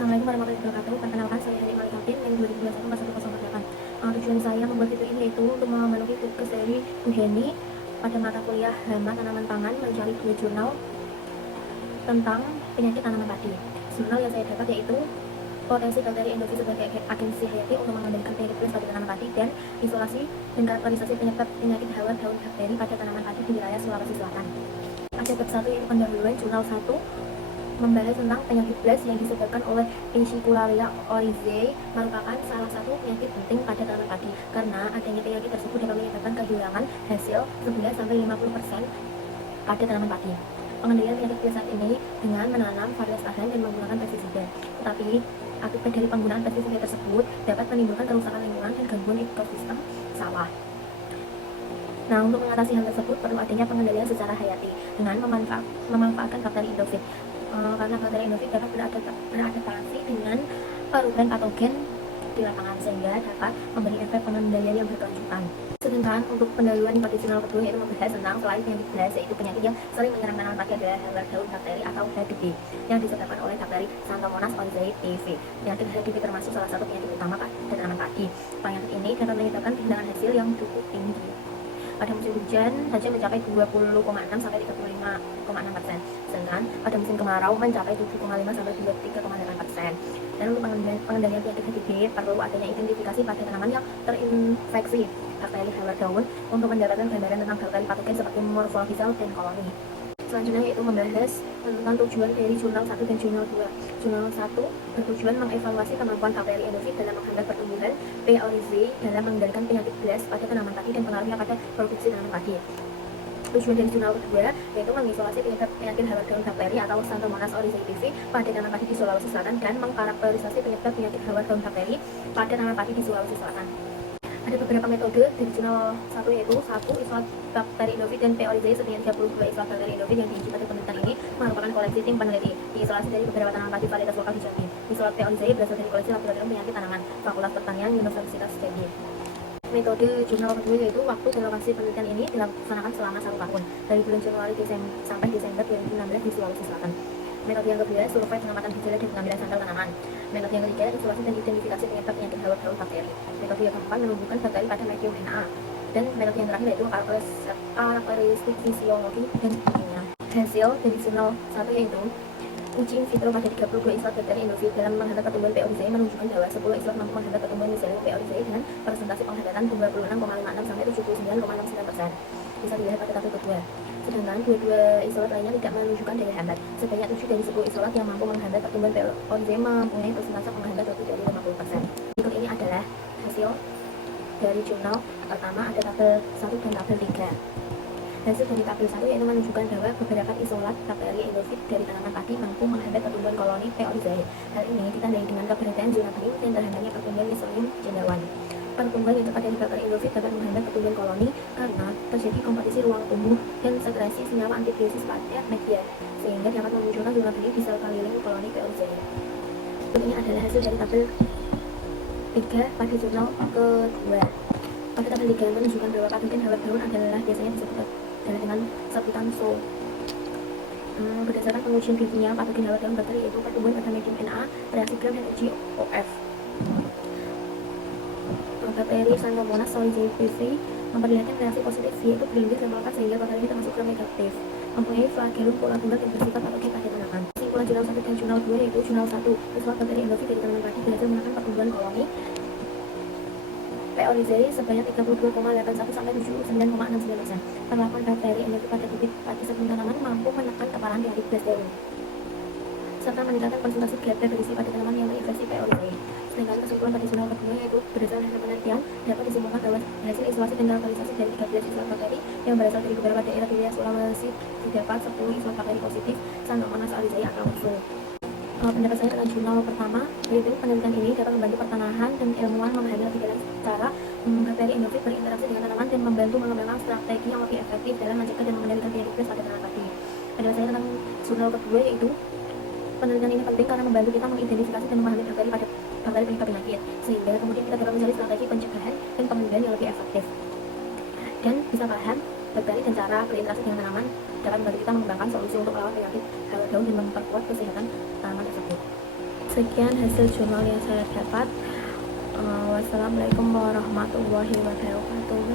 Assalamualaikum warahmatullahi wabarakatuh. Perkenalkan, saya Hari Malikatin yang 2021-0108. Tujuan saya membuat video ini yaitu untuk memenuhi tugas dari Bu Heni pada mata kuliah Hama Tanaman Pangan mencari 2 jurnal tentang penyakit tanaman padi. Jurnal yang saya dapat yaitu potensi bakteri endofi sebagai agensi hayati untuk mengendalikan penyakit kulit pada tanaman padi dan isolasi dan karakterisasi penyebab penyakit hawar daun bakteri pada tanaman padi di wilayah Sulawesi Selatan. Ada bab 1 yaitu pendahuluan. Jurnal 1 membahas tentang penyakit blast yang disebabkan oleh Enchicularia oryzae merupakan salah satu penyakit penting pada tanaman padi karena adanya penyakit tersebut dapat menyebabkan kehilangan hasil 11-50% pada tanaman padi. Pengendalian penyakit blast saat ini dengan menanam varietas tahan dan menggunakan pestisida. Tetapi akibat dari penggunaan pestisida tersebut dapat menimbulkan kerusakan lingkungan dan gangguan ekosistem sawah. Nah, untuk mengatasi hal tersebut perlu adanya pengendalian secara hayati dengan memanfaatkan bakteri endofit. Karena bakteri endofit dapat beradaptasi dengan perubahan patogen di lapangan sehingga dapat memberi efek pengendalian yang berkelanjutan. Sedangkan untuk pendahuluan pada jurnal kedua yaitu membahas tentang selain penyakit blast, yaitu penyakit yang sering menyerang tanaman padi adalah hawar daun bakteri atau HDB yang disebabkan oleh bakteri Xanthomonas oryzae TV. Penyakit HDB termasuk salah satu penyakit utama pada tanaman padi. Penyakit ini dapat menyebabkan kehilangan hasil yang cukup tinggi. Pada musim hujan saja mencapai 20,6-35,6%, sedangkan pada musim kemarau mencapai 7,5-23,8%. Dan untuk pengendalian penyakit HDB perlu adanya identifikasi pada tanaman yang terinfeksi bakteri hawar daun untuk mendapatkan gambaran tentang bakteri patogen seperti morfologi sel dan koloni. Selanjutnya yaitu membahas tentang tujuan dari jurnal 1 dan jurnal 2. Jurnal 1 bertujuan mengevaluasi kemampuan bakteri endofit dalam menghambat pertumbuhan P. oryzae dalam mengendalikan penyakit blast pada tanaman padi dan pengaruhnya pada produksi tanaman padi. Tujuan dari jurnal kedua yaitu mengisolasi penyakit hawar daun bakteri atau Xanthomonas oryzae TV pada tanaman padi di Sulawesi Selatan dan mengkarakterisasi penyebab penyakit hawar daun bakteri pada tanaman padi di Sulawesi Selatan. Ada beberapa metode dari jurnal 1 yaitu 1. Isolat bakteri endofit dan P. oryzae sebanyak 32 isolat bakteri endofit yang diuji pada penelitian ini merupakan koleksi tim peneliti diisolasi dari beberapa tanaman padi varietas lokal di Jambi. Isolat P. oryzae berasal dari koleksi laboratorium penyakit tanaman Fakultas Pertanian Universitas Jambi. Metode jurnal kedua yaitu waktu dan lokasi penelitian ini dilaksanakan selama 1 tahun dari bulan Januari sampai Desember 2016 di Sulawesi Selatan. Metode yang kedua, survei pengamatan gejala dan pengambilan sampel tanaman. Metode yang ketiga, isolasi dan identifikasi penyebab penyakit hawar daun bakteri. Metode yang keempat, menumbuhkan bakteri pada medium NA. Dan metode yang terakhir yaitu karakteristik fisiologi dan kimia. Hasil dari jurnal 1 yaitu uji in vitro pada 32 isolat bakteri endofit dalam menghambat pertumbuhan P. oryzae menunjukkan bahwa 10 isolat mampu menghambat pertumbuhan miselium P. oryzae dengan presentasi penghambatan 26,56 sampai 79,69%. Bisa dilihat pada tabel kedua. Sedangkan dua isolat lainnya tidak menunjukkan daya hambat. Sebanyak 7 dari 10 isolat yang mampu menghambat pertumbuhan P. oryzae mempunyai persentase penghambat lebih dari 50%. Berikut ini adalah hasil dari jurnal pertama, ada tabel 1 dan tabel 3. Hasil dari tabel 1 yaitu menunjukkan bahwa beberapa isolat bakteri endofit dari tanaman padi mampu menghambat pertumbuhan koloni P. oryzae. Hal ini ditandai dengan keberadaan zona kuning dan terhambatnya pertumbuhan miselium cendawan. Pertumbuhan yang tepat dari bakteri endofit dapat menghambat pertumbuhan koloni karena terjadi kompetisi ruang tumbuh dan sekresi senyawa antibiosis pada media sehingga dapat memunculkan zona kuning di sel keliling koloni P. oryzae. Ini adalah hasil dari tabel 3 pada jurnal kedua. Pada tabel 3 menunjukkan bahwa patogen hawar daun adalah biasanya disebut dengan sebutan SO. Berdasarkan pengujian kimia patogen hawar daun bakteri yaitu pertumbuhan pada medium Na, reaksi Gram dan uji OF. Bakteri Xanthomonas oryzae TV memperlihatkan reaksi positif yaitu berlebih melekat sehingga bakteri ini termasuk gram negatif, mempunyai flagellum polar yang bersifat patogen pada tanaman. Kesimpulan jurnal 1 dan jurnal 2 yaitu jurnal 1 isolat bakteri endofit dari tanaman padi berhasil menekan pertumbuhan koloni P. oryzae sebanyak 32,81 sampai 79,69%. Perlakuan bakteri endofit pada bibit padi sebelum tanaman mampu menekan keparahan penyakit blast daun serta meningkatkan konsentrasi ganda berisi pada tanaman yang terinfeksi P. oryzae. Sedangkan kesimpulan pada jurnal kedua yaitu berdasarkan hasil penelitian dapat disimpulkan bahwa hasil isolasi dan karakterisasi dari 13 isolat bakteri yang berasal dari beberapa daerah di wilayah Sulawesi terdapat 10 isolat bakteri positif Xanthomonas oryzae atau SO. Pendapat saya tentang jurnal pertama yaitu penelitian ini dapat membantu pertanahan dan ilmuwan memahami lebih dalam cara bakteri endofit berinteraksi dengan tanaman dan membantu mengembangkan strategi yang lebih efektif dalam mencegah dan mengendalikan penyakit blast pada tanaman padi. Pendapat saya tentang jurnal kedua yaitu penelitian ini penting karena membantu kita mengidentifikasi dan memahami bakteri penyebab penyakit, sehingga kemudian kita dapat mencari strategi pencegahan dan pengendalian yang lebih efektif. Dan bisa paham bakteri dan cara berinteraksi dengan tanaman dapat membantu kita mengembangkan solusi untuk melawan penyakit hawar daun dan memperkuat kesehatan tanaman tersebut. Sekian hasil jurnal yang saya dapat. Wassalamualaikum warahmatullahi wabarakatuh.